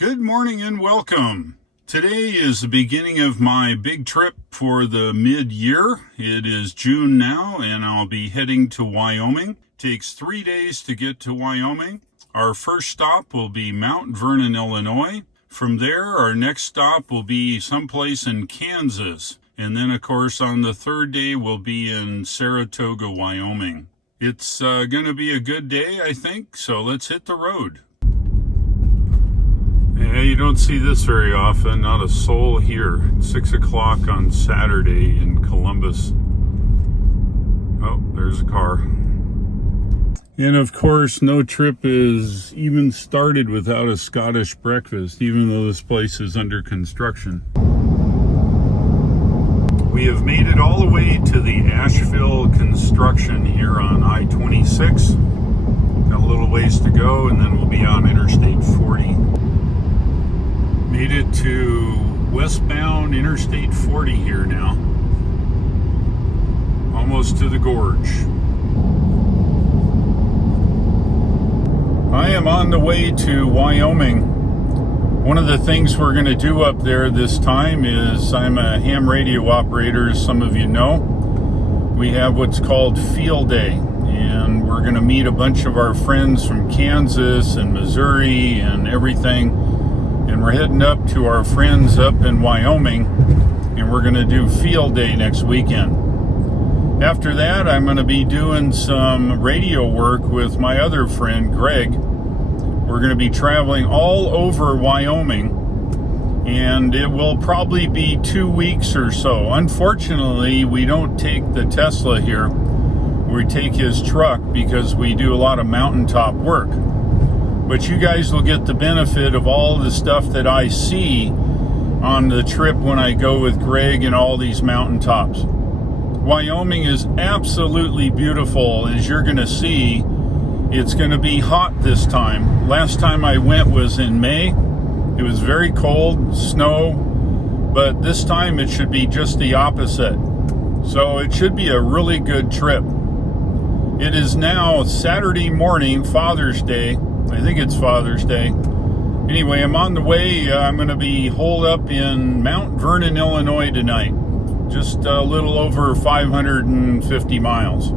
Good morning and welcome. Today is the beginning of my big trip for the mid-year. It is June now and I'll be heading to Wyoming. Takes 3 days to get to Wyoming. Our first stop will be Mount Vernon, Illinois. From there, our next stop will be someplace in Kansas. And then, of course, on the third day, we'll be in Saratoga, Wyoming. It's going to be a good day, I think, so let's hit the road. Yeah, you don't see this very often, not a soul here. It's 6 o'clock on Saturday in Columbus. Oh, there's a car. And of course, no trip is even started without a Scottish breakfast, even though this place is under construction. We have made it all the way to the Nashville construction here on I-26. Got a little ways to go and then we'll be on Interstate 40. Made it to westbound Interstate 40 here now. Almost to the Gorge. I am on the way to Wyoming. One of the things we're going to do up there this time is, I'm a ham radio operator, as some of you know. We have what's called Field Day, and we're going to meet a bunch of our friends from Kansas and Missouri and everything. And we're heading up to our friends up in Wyoming, and we're going to do Field Day next weekend. After that, I'm going to be doing some radio work with my other friend, Greg. We're going to be traveling all over Wyoming, and it will probably be 2 weeks or so. Unfortunately, we don't take the Tesla here. We take his truck because we do a lot of mountaintop work. But you guys will get the benefit of all the stuff that I see on the trip when I go with Greg and all these mountaintops. Wyoming is absolutely beautiful, as you're going to see. It's going to be hot this time. Last time I went was in May. It was very cold, snow, but this time it should be just the opposite. So it should be a really good trip. It is now Saturday morning, Father's Day. I think it's Father's Day. Anyway, I'm on the way. I'm going to be holed up in Mount Vernon, Illinois tonight. Just a little over 550 miles.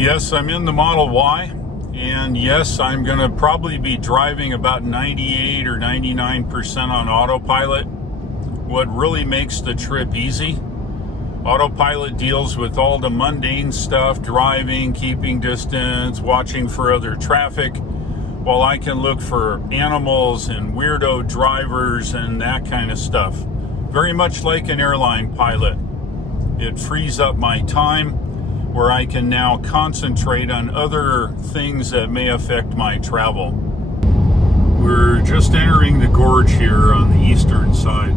Yes, I'm in the Model Y. And yes, I'm going to probably be driving about 98 or 99% on Autopilot. What really makes the trip easy. Autopilot deals with all the mundane stuff, driving, keeping distance, watching for other traffic, while I can look for animals and weirdo drivers and that kind of stuff. Very much like an airline pilot. It frees up my time where I can now concentrate on other things that may affect my travel. We're just entering the gorge here on the eastern side.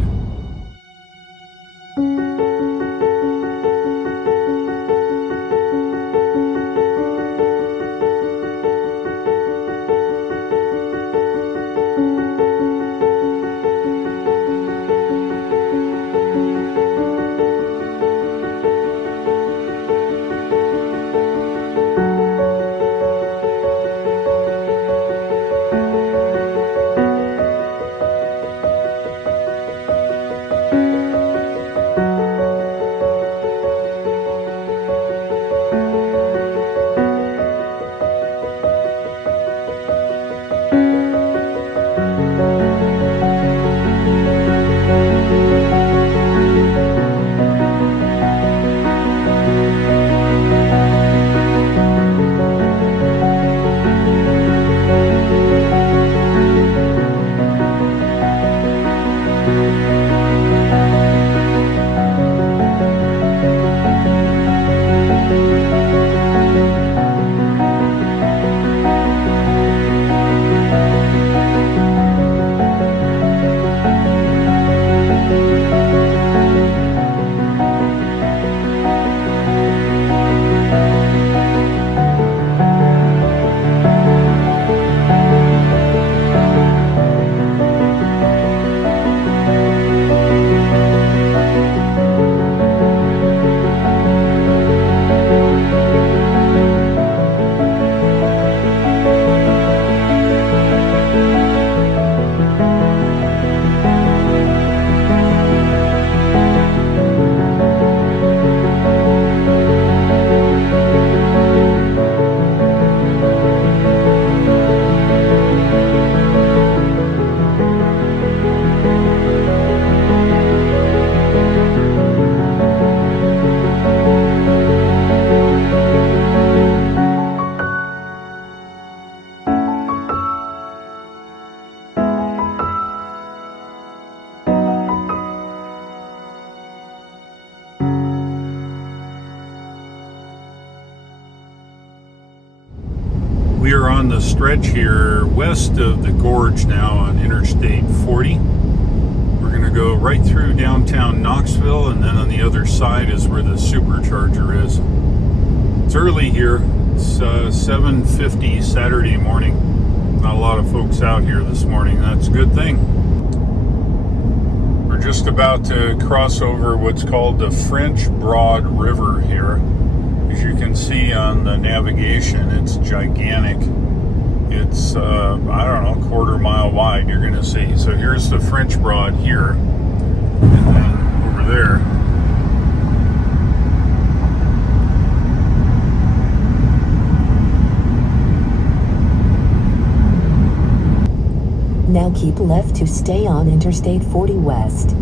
on the stretch here west of the Gorge now on Interstate 40. We're going to go right through downtown Knoxville, and then on the other side is where the supercharger is. It's early here. It's 7:50 Saturday morning. Not a lot of folks out here this morning. That's a good thing. We're just about to cross over what's called the French Broad River here. As you can see on the navigation, it's gigantic. It's, I don't know, a quarter mile wide, you're going to see. So here's the French Broad here, and then over there. Now keep left to stay on Interstate 40 West.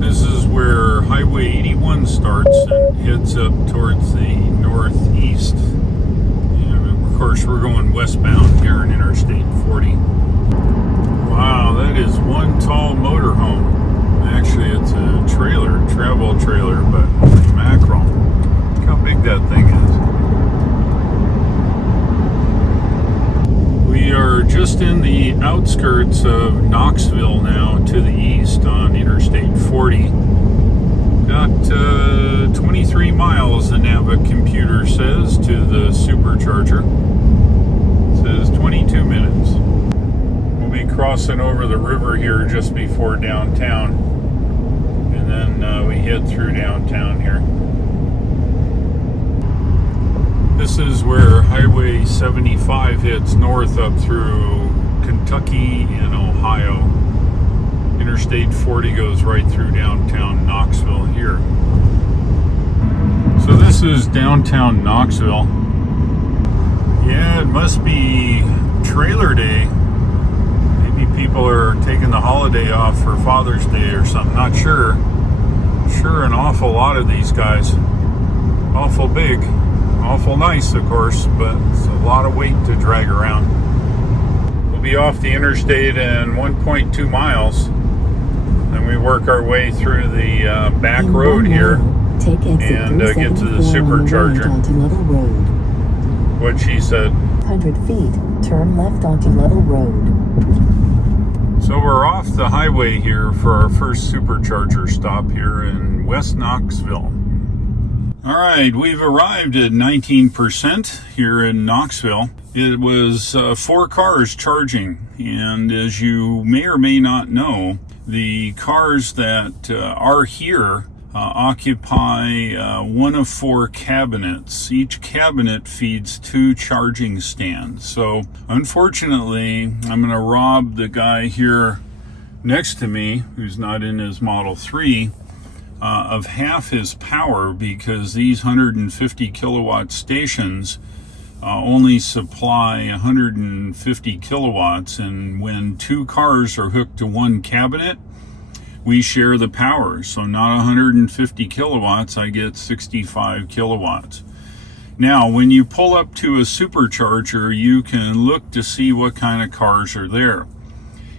This is where Highway 81 starts and heads up towards the northeast. And of course, we're going westbound here in Interstate 40. Wow, that is one tall motorhome. Actually, it's a trailer, travel trailer, but holy mackerel. Look how big that thing is. We are just in the outskirts of Knoxville now, to the east on Interstate 40. Got 23 miles, the Nava computer says, to the supercharger. It says 22 minutes. We'll be crossing over the river here just before downtown, and then we head through downtown here. This is where Highway 75 heads north up through Kentucky and Ohio. Interstate 40 goes right through downtown Knoxville here. So this is downtown Knoxville. Yeah, it must be trailer day. Maybe people are taking the holiday off for Father's Day or something. Not sure. Sure, an awful lot of these guys. Awful big. Awful nice, of course, but it's a lot of weight to drag around. We'll be off the interstate in 1.2 miles. Then we work our way through the back road here and get to the supercharger. What she said. 100 feet, turn left onto Level Road. So we're off the highway here for our first supercharger stop here in West Knoxville. All right, we've arrived at 19% here in Knoxville. It was 4 cars charging, and as you may or may not know, the cars that are here occupy one of 4 cabinets. Each cabinet feeds 2 charging stands. So unfortunately, I'm going to rob the guy here next to me, who's not in his Model 3, of half his power, because these 150 kilowatt stations only supply 150 kilowatts, and when 2 cars are hooked to one cabinet, we share the power. So not 150 kilowatts, I get 65 kilowatts. Now, when you pull up to a supercharger, you can look to see what kind of cars are there.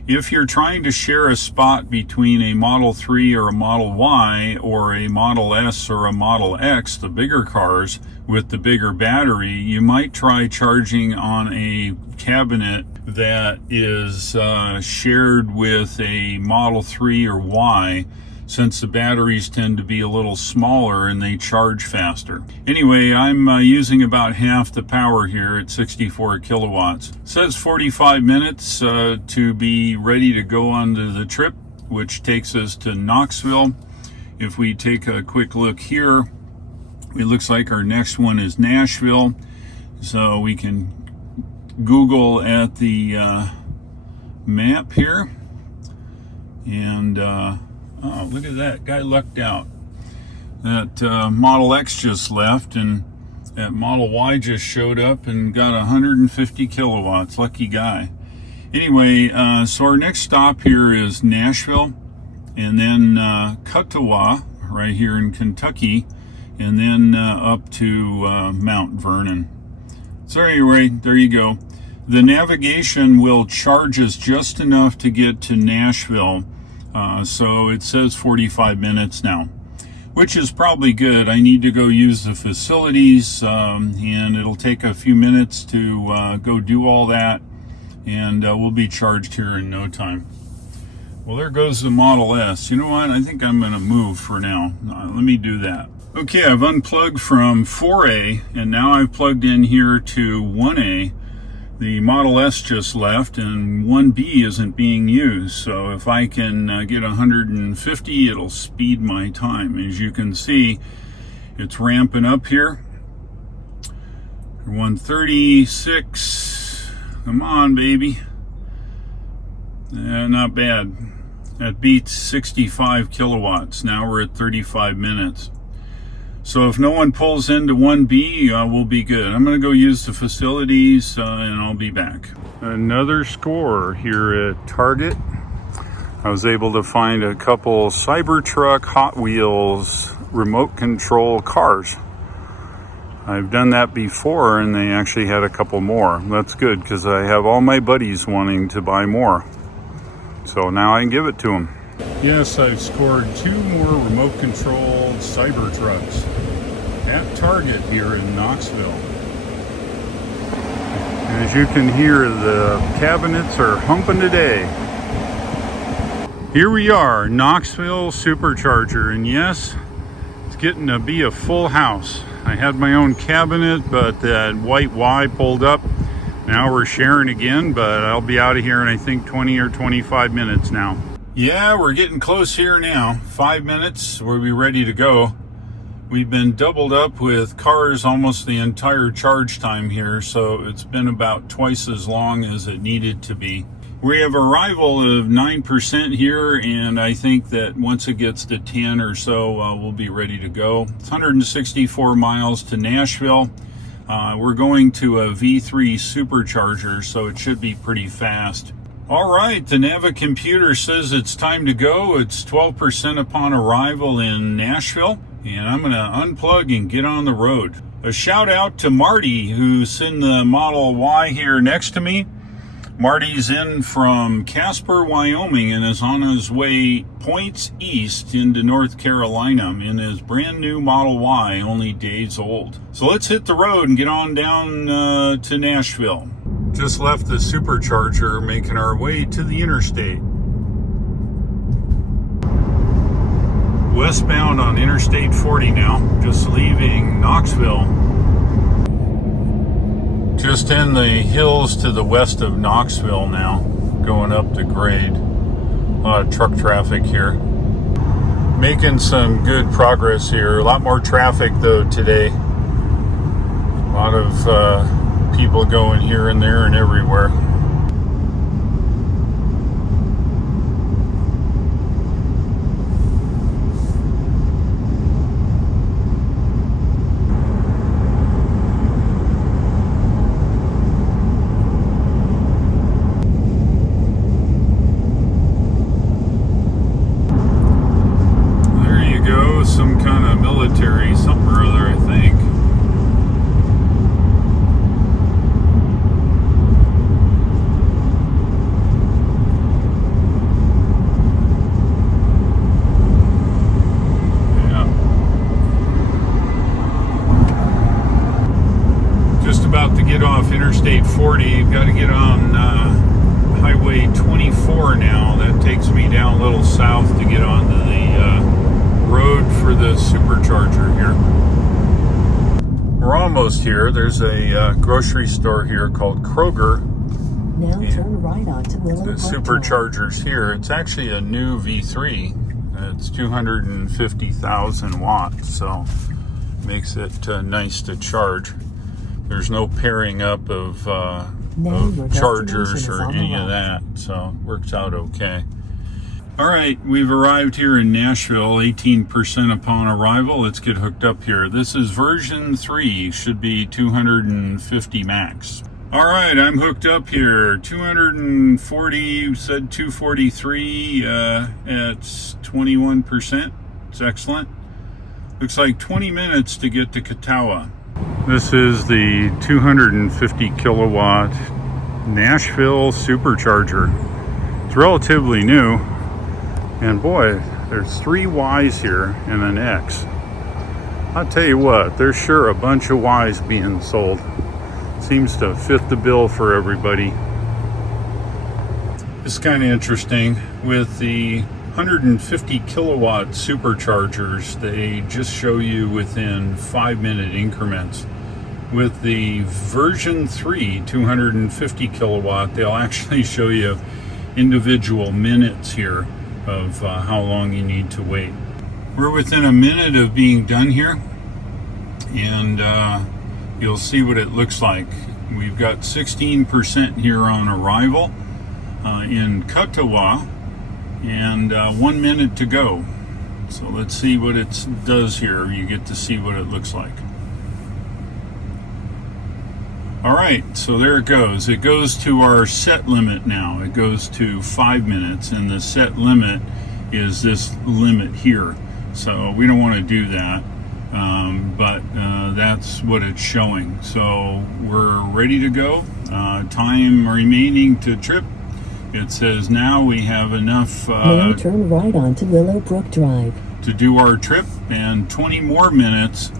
If you're trying to share a spot between a Model 3 or a Model Y or a Model S or a Model X, the bigger cars with the bigger battery, you might try charging on a cabinet that is shared with a Model 3 or Y, since the batteries tend to be a little smaller and they charge faster. Anyway, I'm using about half the power here at 64 kilowatts. It says 45 minutes to be ready to go on to the trip, which takes us to Knoxville. If we take a quick look here, it looks like our next one is Nashville. So we can Google at the map here, and oh, look at that. Guy lucked out. That Model X just left, and that Model Y just showed up and got 150 kilowatts. Lucky guy. Anyway, so our next stop here is Nashville, and then Cuttawah, right here in Kentucky, and then up to Mount Vernon. So anyway, there you go. The navigation will charge us just enough to get to Nashville. So it says 45 minutes now. which is probably good. I need to go use the facilities, and it'll take a few minutes to go do all that, and we'll be charged here in no time. Well, there goes the Model S. You know what? I think I'm going to move for now. Let me do that. Okay, I've unplugged from 4A, and now I've plugged in here to 1A. The Model S just left, and 1B isn't being used. So if I can get 150, it'll speed my time. As you can see, it's ramping up here. 136. Come on, baby. Not bad. That beats 65 kilowatts. Now we're at 35 minutes. So if no one pulls into 1B, we'll be good. I'm going to go use the facilities, and I'll be back. Another score here at Target. I was able to find a couple Cybertruck Hot Wheels remote control cars. I've done that before, and they actually had a couple more. That's good, because I have all my buddies wanting to buy more. So now I can give it to them. Yes, I've scored 2 more remote-controlled Cybertrucks at Target here in Knoxville. As you can hear, the cabinets are humping today. Here we are, Knoxville Supercharger, and yes, it's getting to be a full house. I had my own cabinet, but that white Y pulled up. Now we're sharing again, but I'll be out of here in I think 20 or 25 minutes now. Yeah, we're getting close here now. 5 minutes, we'll be ready to go. We've been doubled up with cars almost the entire charge time here, so it's been about twice as long as it needed to be. We have arrival of 9% here, and I think that once it gets to 10 or so, we'll be ready to go. It's 164 miles to Nashville. We're going to a V3 supercharger, so it should be pretty fast. All right, the Nava computer says it's time to go. It's 12% upon arrival in Nashville, and I'm going to unplug and get on the road. A shout out to Marty, who's in the Model Y here next to me. Marty's in from Casper, Wyoming, and is on his way points east into North Carolina in his brand new Model Y, only days old. So let's hit the road and get on down to Nashville. Just left the supercharger, making our way to the interstate. Westbound on Interstate 40 now, just leaving Knoxville. Just in the hills to the west of Knoxville now, going up the grade. A lot of truck traffic here. Making some good progress here. A lot more traffic though today. A lot of people going here and there and everywhere. Some kind of military something or other, I think. Yeah. Just about to get off Interstate 40. You've got to get on Highway 24 now. That takes me down a little south to get onto the road for the supercharger here. We're almost here. There's a grocery store here called Kroger. Now turn right onto Willow The Park supercharger's here. It's actually a new V3. It's 250,000 watts, so makes it nice to charge. There's no pairing up of chargers or any of that, so it works out okay. All right, we've arrived here in Nashville, 18% upon arrival. Let's get hooked up here. This is version 3, should be 250 max. All right, I'm hooked up here. 240, said 243, it's 21%. It's excellent. Looks like 20 minutes to get to Cuttawah. This is the 250 kilowatt Nashville supercharger. It's relatively new. And boy, There's 3 Ys here and an X. I'll tell you what, there's sure a bunch of Ys being sold. Seems to fit the bill for everybody. It's kind of interesting with the 150 kilowatt superchargers. They just show you within 5-minute increments. With the version 3 250 kilowatt, they'll actually show you individual minutes here of how long you need to wait. We're within a minute of being done here, and you'll see what it looks like. We've got 16% here on arrival in Cuttawah, and 1 minute to go. So let's see what it does here. You get to see what it looks like. All right, so there it goes. It goes to our set limit now. It goes to 5 minutes, and the set limit is this limit here. So we don't want to do that, but that's what it's showing. So we're ready to go. Time remaining to trip. It says now we have enough now turn right onto Willowbrook Drive to do our trip, and 20 more minutes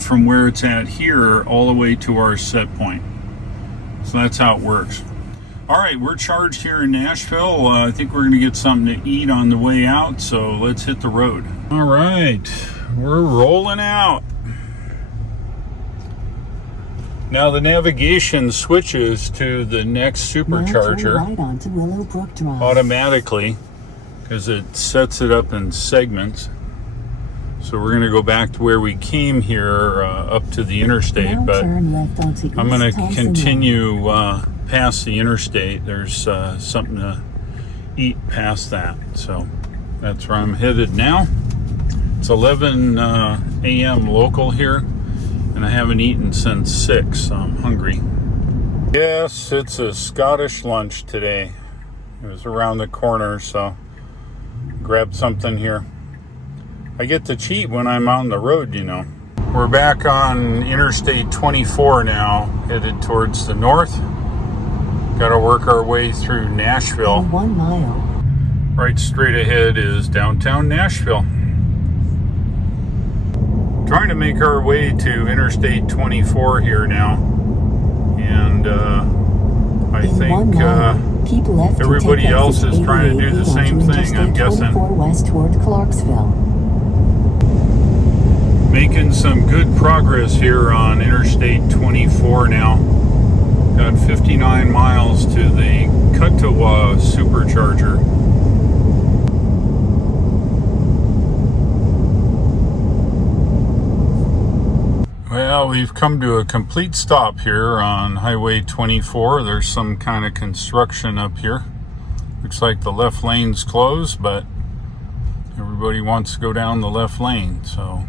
from where it's at here all the way to our set point. So that's how it works. All right, we're charged here in Nashville. I think we're gonna get something to eat on the way out, so let's hit the road. All right, we're rolling out. Now the navigation switches to the next supercharger right onto Willowbrook Drive automatically because it sets it up in segments. So we're going to go back to where we came here up to the interstate, now but turn left onto I'm going East to Thompson continue past the interstate. There's something to eat past that. So that's where I'm headed now. It's 11 a.m. local here, and I haven't eaten since 6, so I'm hungry. Yes, it's a Scottish lunch today. It was around the corner, so grabbed something here. I get to cheat when I'm on the road, you know. We're back on Interstate 24 now, headed towards the north. Got to work our way through Nashville. in 1 mile. Right straight ahead is downtown Nashville. Trying to make our way to Interstate 24 here now. And I in think 1 mile, keep left to everybody take else is exit trying to do 88 the same onto thing, I'm Interstate guessing. 24 west toward Clarksville. Making some good progress here on Interstate 24 now. Got 59 miles to the Cuttawah Supercharger. Well, we've come to a complete stop here on Highway 24. There's some kind of construction up here. Looks like the left lane's closed, but everybody wants to go down the left lane, so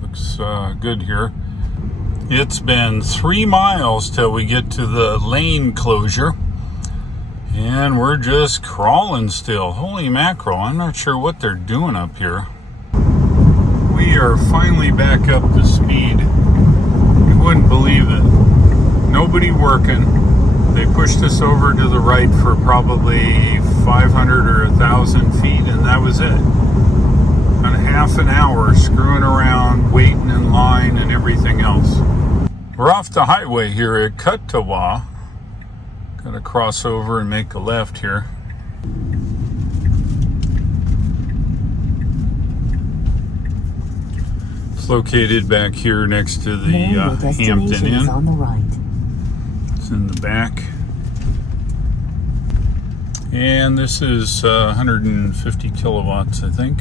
looks good here. It's been 3 miles till we get to the lane closure, and we're just crawling still. Holy mackerel, I'm not sure what they're doing up here. We are finally back up to speed. You wouldn't believe it. Nobody working. They pushed us over to the right for probably 500 or 1,000 feet, and that was it. On half an hour screwing around, waiting in line and everything else. We're off the highway here at Cuttawah. Gotta cross over and make a left here. It's located back here next to the Hampton Inn. On the right. It's in the back. And this is 150 kilowatts, I think.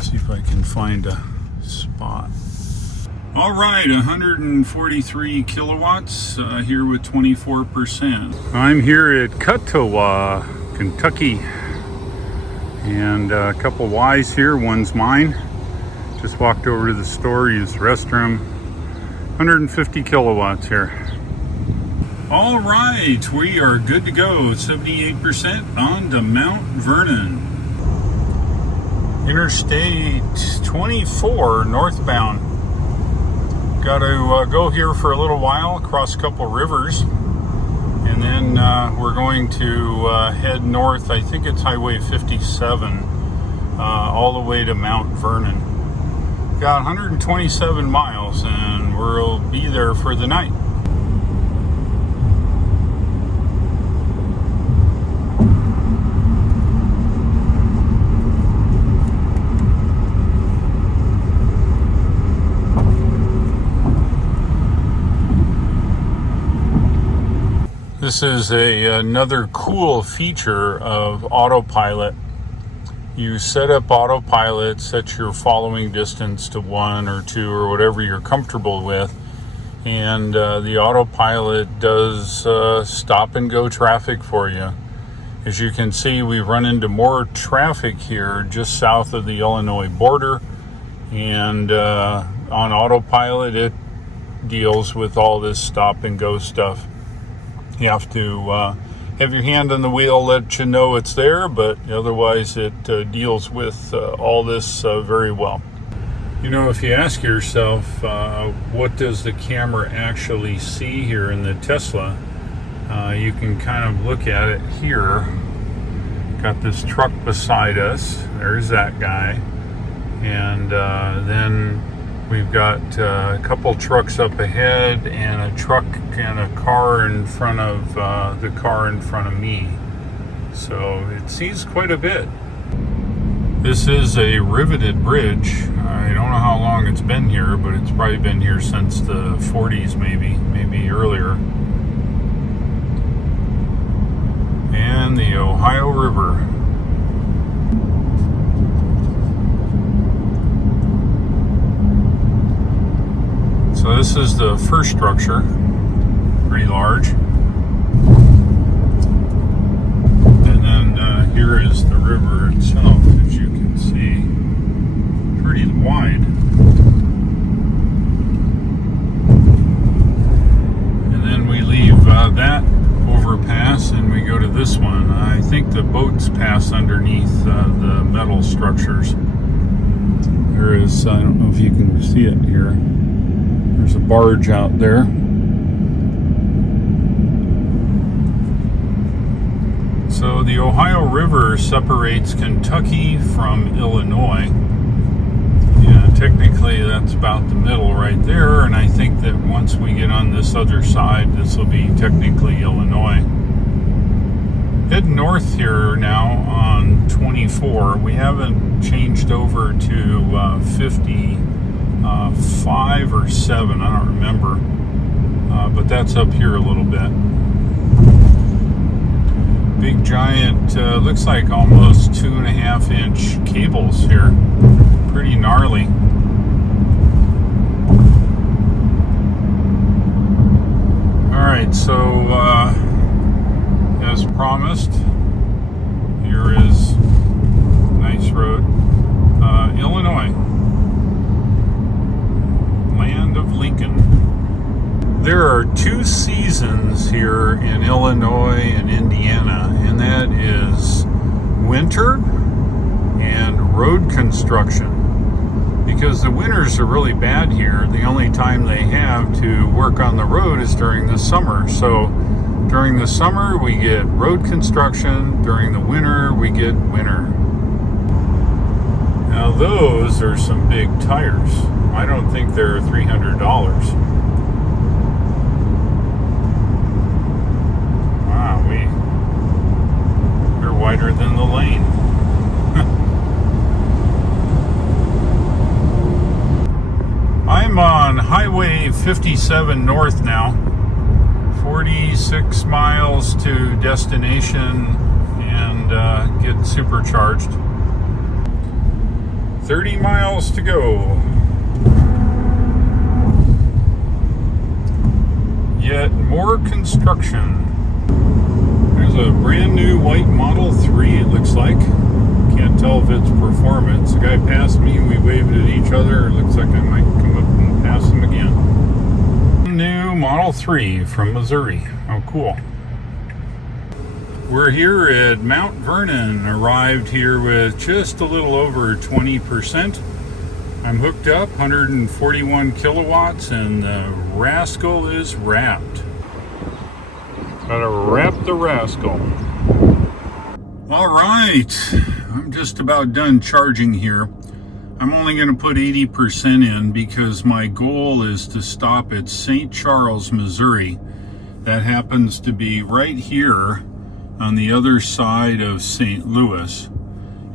See if I can find a spot. All right, 143 kilowatts here with 24%. I'm here at Cuttawah, Kentucky, and a couple Ys here. One's mine. Just walked over to the store, used the restroom. 150 kilowatts here. All right, we are good to go. 78% on to Mount Vernon. Interstate 24 northbound. Got to go here for a little while, cross a couple rivers, and then we're going to head north. I think it's Highway 57 all the way to Mount Vernon. Got 127 miles and we'll be there for the night. This is another cool feature of Autopilot. You set up Autopilot, set your following distance to 1 or 2 or whatever you're comfortable with, and the Autopilot does stop and go traffic for you. As you can see, we run into more traffic here just south of the Illinois border, and on Autopilot it deals with all this stop and go stuff. You have to have your hand on the wheel, let you know it's there, but otherwise it deals with all this very well. You know, if you ask yourself, what does the camera actually see here in the Tesla? You can kind of look at it here. Got this truck beside us. There's that guy. And then we've got a couple trucks up ahead and a truck and a car in front of the car in front of me. So it sees quite a bit. This is a riveted bridge. I don't know how long it's been here, but it's probably been here since the 40s, maybe earlier. And the Ohio River. So this is the first structure, pretty large. And then here is the river itself, as you can see, pretty wide. And then we leave that overpass and we go to this one. I think the boats pass underneath the metal structures. There is, I don't know if you can see it here. There's a barge out there. So the Ohio River separates Kentucky from Illinois. Yeah, technically that's about the middle right there, and I think that once we get on this other side, this will be technically Illinois. Heading north here now on 24. We haven't changed over to 55 or 7, I don't remember, but that's up here a little bit. Big giant, looks like almost 2.5-inch cables here, pretty gnarly. Alright, so as promised, here is nice road, Illinois. Land of Lincoln. There are 2 seasons here in Illinois and Indiana, and that is winter and road construction. Because the winters are really bad here, the only time they have to work on the road is during the summer. So during the summer we get road construction, during the winter we get winter. Now those are some big tires. I don't think they're $300. Wow, they're wider than the lane. I'm on Highway 57 North now. 46 miles to destination and get supercharged. 30 miles to go. Yet more construction. There's a brand new white Model 3, it looks like. Can't tell if it's performance. The guy passed me and we waved at each other. It looks like I might come up and pass him again. New Model 3 from Missouri. Oh, cool. We're here at Mount Vernon. Arrived here with just a little over 20%. I'm hooked up, 141 kilowatts, and the rascal is wrapped. Gotta wrap the rascal. All right, I'm just about done charging here. I'm only going to put 80% in because my goal is to stop at St. Charles, Missouri. That happens to be right here on the other side of St. Louis,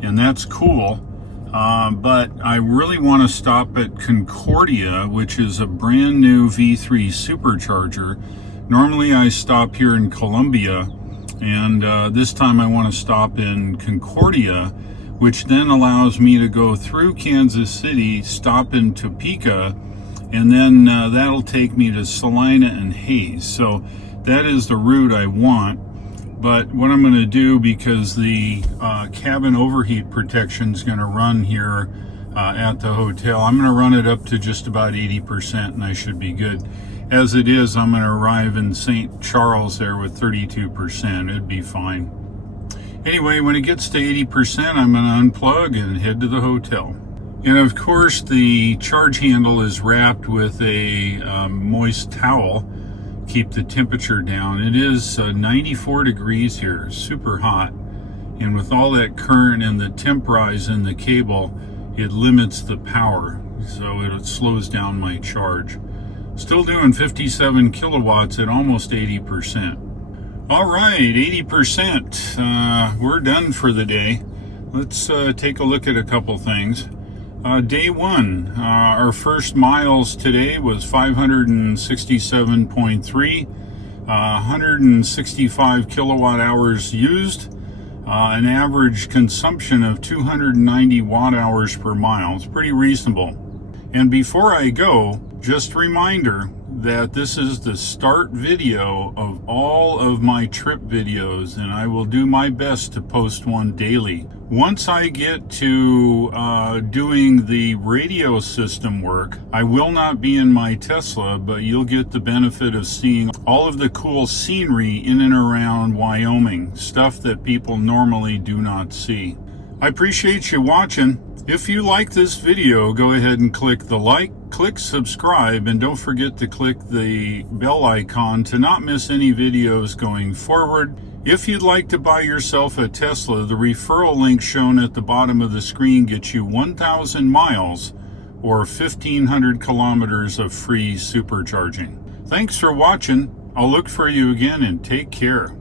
and that's cool. But I really want to stop at Concordia, which is a brand new V3 supercharger. Normally I stop here in Columbia, and this time I want to stop in Concordia, which then allows me to go through Kansas City, stop in Topeka, and then that'll take me to Salina and Hayes. So that is the route I want. But what I'm going to do, because the cabin overheat protection is going to run here at the hotel, I'm going to run it up to just about 80%, and I should be good. As it is, I'm going to arrive in St. Charles there with 32%. It'd be fine. Anyway, when it gets to 80%, I'm going to unplug and head to the hotel. And of course, the charge handle is wrapped with a moist towel. Keep the temperature down. It is 94 degrees here, super hot. And with all that current and the temp rise in the cable, it limits the power. So it slows down my charge. Still doing 57 kilowatts at almost 80%. All right, 80%. We're done for the day. Let's take a look at a couple things. Day one, our first miles today was 567.3, 165 kilowatt hours used, an average consumption of 290 watt hours per mile. It's pretty reasonable. And before I go, just a reminder that this is the start video of all of my trip videos, and I will do my best to post one daily. Once I get to doing the radio system work, I will not be in my Tesla, but you'll get the benefit of seeing all of the cool scenery in and around Wyoming, stuff that people normally do not see. I appreciate you watching. If you like this video, go ahead and click the like, click subscribe, and don't forget to click the bell icon to not miss any videos going forward. If you'd like to buy yourself a Tesla, the referral link shown at the bottom of the screen gets you 1,000 miles or 1,500 kilometers of free supercharging. Thanks for watching. I'll look for you again, and take care.